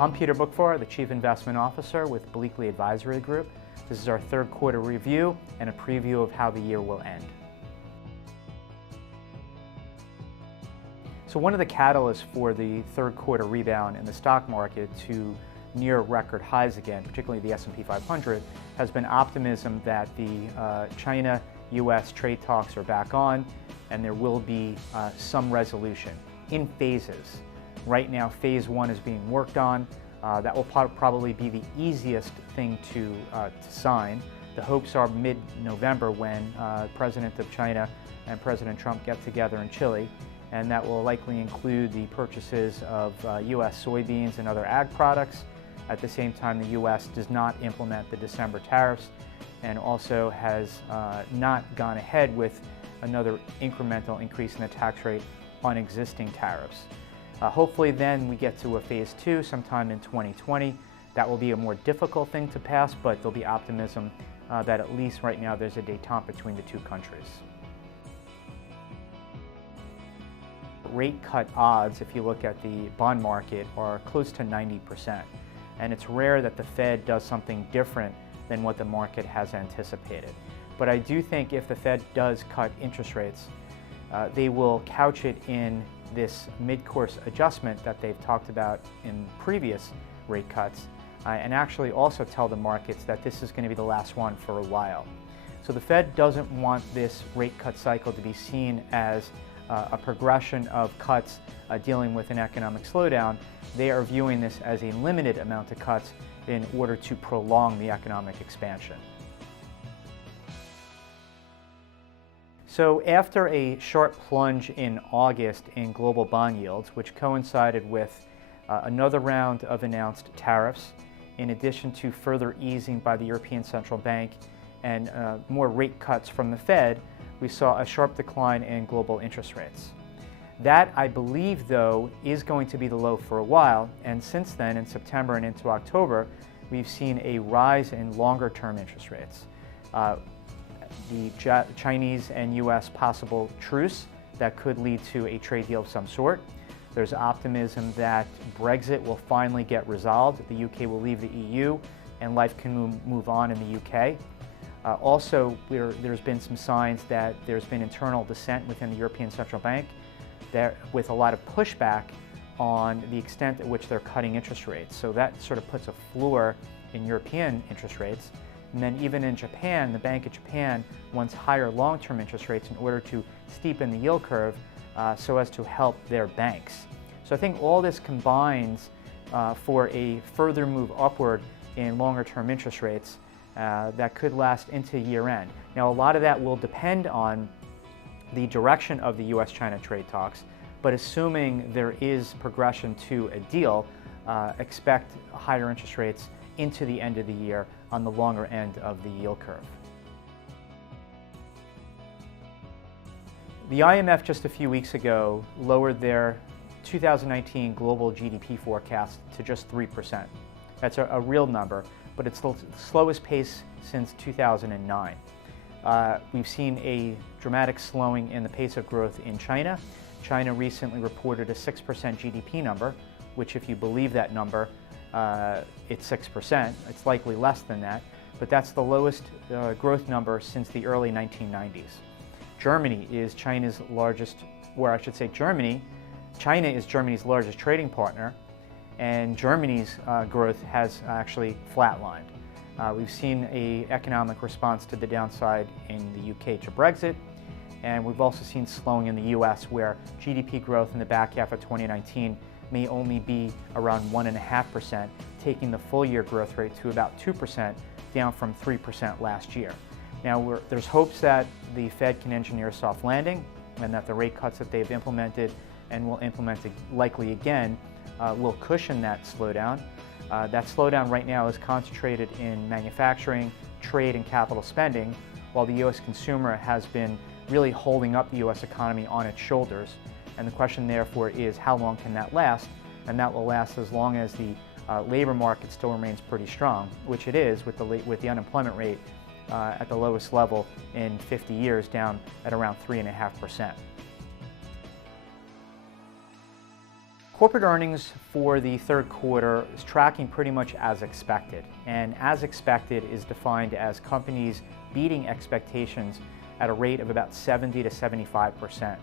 I'm Peter Boockvar, the Chief Investment Officer with Bleakley Advisory Group. This is our third quarter review and a preview of how the year will end. So one of the catalysts for the third quarter rebound in the stock market to near record highs again, particularly the S&P 500, has been optimism that the China-US trade talks are back on and there will be some resolution in phases. Right now, phase one is being worked on. That will probably be the easiest thing to sign. The hopes are mid-November when President of China and President Trump get together in Chile, and that will likely include the purchases of U.S. soybeans and other ag products. At the same time, the U.S. does not implement the December tariffs and also has not gone ahead with another incremental increase in the tax rate on existing tariffs. Hopefully then we get to a phase two sometime in 2020. That will be a more difficult thing to pass, but there'll be optimism that at least right now there's a détente between the two countries. Rate cut odds, if you look at the bond market, are close to 90%. And it's rare that the Fed does something different than what the market has anticipated. But I do think if the Fed does cut interest rates, they will couch it in this mid-course adjustment that they've talked about in previous rate cuts, and actually also tell the markets that this is going to be the last one for a while. So the Fed doesn't want this rate cut cycle to be seen as a progression of cuts dealing with an economic slowdown. They are viewing this as a limited amount of cuts in order to prolong the economic expansion. So after a sharp plunge in August in global bond yields, which coincided with another round of announced tariffs, in addition to further easing by the European Central Bank and more rate cuts from the Fed, we saw a sharp decline in global interest rates. That, I believe, though, is going to be the low for a while, and since then, in September and into October, we've seen a rise in longer-term interest rates. The Chinese and U.S. possible truce that could lead to a trade deal of some sort. There's optimism that Brexit will finally get resolved. The UK will leave the EU and life can move on in the UK. Also, there's been some signs that there's been internal dissent within the European Central Bank with a lot of pushback on the extent at which they're cutting interest rates. So that sort of puts a floor in European interest rates. And then even in Japan, the Bank of Japan wants higher long-term interest rates in order to steepen the yield curve so as to help their banks. So I think all this combines for a further move upward in longer-term interest rates that could last into year-end. Now, a lot of that will depend on the direction of the U.S.-China trade talks, but assuming there is progression to a deal, expect higher interest rates into the end of the year on the longer end of the yield curve. The IMF just a few weeks ago lowered their 2019 global GDP forecast to just 3%. That's a real number, but it's the slowest pace since 2009. We've seen a dramatic slowing in the pace of growth in China. China recently reported a 6% GDP number, which, if you believe that number, it's 6%. It's likely less than that, but that's the lowest growth number since the early 1990s. Germany is China's largest, or I should say China is Germany's largest trading partner, and Germany's growth has actually flatlined. We've seen an economic response to the downside in the UK to Brexit, and we've also seen slowing in the US, where GDP growth in the back half of 2019 may only be around 1.5%, taking the full year growth rate to about 2%, down from 3% last year. Now, there's hopes that the Fed can engineer a soft landing and that the rate cuts that they've implemented and will implement likely again will cushion that slowdown. That slowdown right now is concentrated in manufacturing, trade, and capital spending, while the U.S. consumer has been really holding up the U.S. economy on its shoulders. And the question, therefore, is how long can that last? And that will last as long as the labor market still remains pretty strong, which it is with the unemployment rate at the lowest level in 50 years, down at around 3.5%. Corporate earnings for the third quarter is tracking pretty much as expected, and as expected is defined as companies beating expectations at a rate of about 70 to 75%.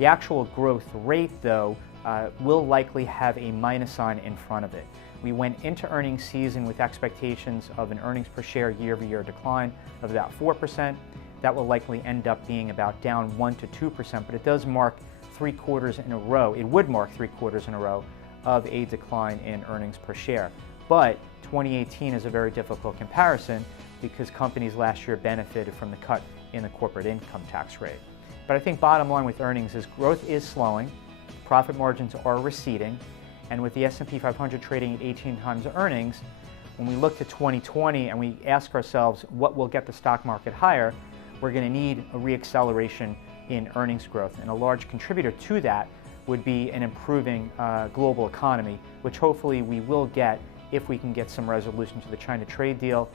The actual growth rate, though, will likely have a minus sign in front of it. We went into earnings season with expectations of an earnings per share year-over-year decline of about 4%. That will likely end up being about down 1 to 2%, but it does mark 3 quarters in a row. It would mark 3 quarters in a row of a decline in earnings per share. But 2018 is a very difficult comparison because companies last year benefited from the cut in the corporate income tax rate. But I think bottom line with earnings is growth is slowing, profit margins are receding, and with the S&P 500 trading at 18 times earnings, when we look to 2020 and we ask ourselves what will get the stock market higher, we're going to need a reacceleration in earnings growth. And a large contributor to that would be an improving global economy, which hopefully we will get if we can get some resolution to the China trade deal,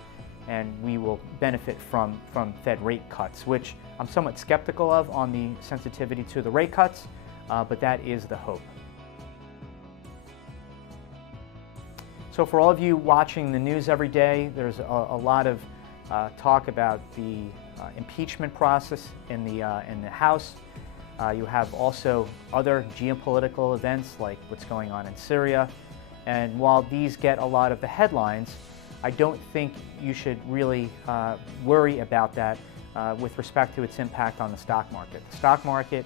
and we will benefit from Fed rate cuts, which I'm somewhat skeptical of on the sensitivity to the rate cuts, but that is the hope. So for all of you watching the news every day, there's a lot of talk about the impeachment process in the House. You have also other geopolitical events like what's going on in Syria. And while these get a lot of the headlines, I don't think you should really worry about that with respect to its impact on the stock market. The stock market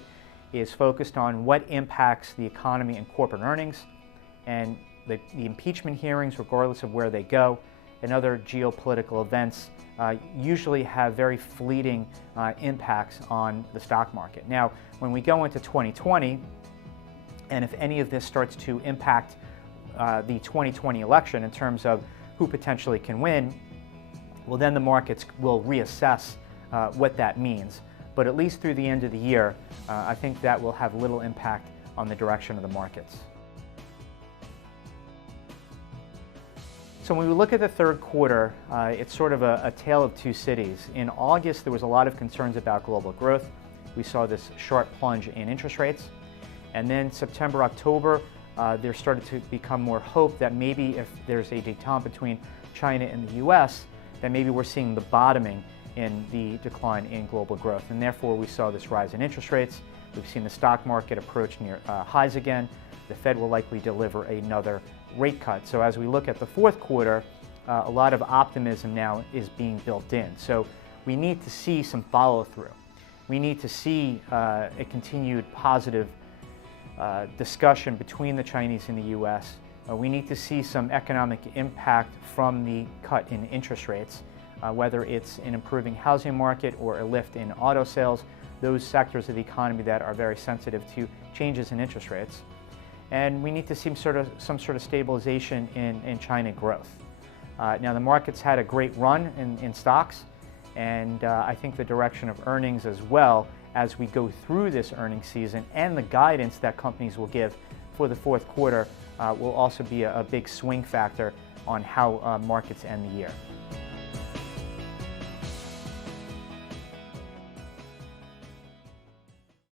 is focused on what impacts the economy and corporate earnings, and the impeachment hearings, regardless of where they go, and other geopolitical events usually have very fleeting impacts on the stock market. Now, when we go into 2020, and if any of this starts to impact the 2020 election in terms of who potentially can win, well, then the markets will reassess what that means. But at least through the end of the year, I think that will have little impact on the direction of the markets. So when we look at the third quarter, it's sort of a tale of two cities. In August, there was a lot of concerns about global growth. We saw this sharp plunge in interest rates. And then September, October, there started to become more hope that maybe if there's a detente between China and the US, that maybe we're seeing the bottoming in the decline in global growth. And therefore, we saw this rise in interest rates. We've seen the stock market approach near highs again. The Fed will likely deliver another rate cut. So as we look at the fourth quarter, a lot of optimism now is being built in. So we need to see some follow-through. We need to see a continued positive discussion between the Chinese and the US. We need to see some economic impact from the cut in interest rates, whether it's an improving housing market or a lift in auto sales, those sectors of the economy that are very sensitive to changes in interest rates. And we need to see some sort of stabilization in China growth. Now, the market's had a great run in stocks, and I think the direction of earnings as well as we go through this earnings season and the guidance that companies will give for the fourth quarter will also be a big swing factor on how markets end the year.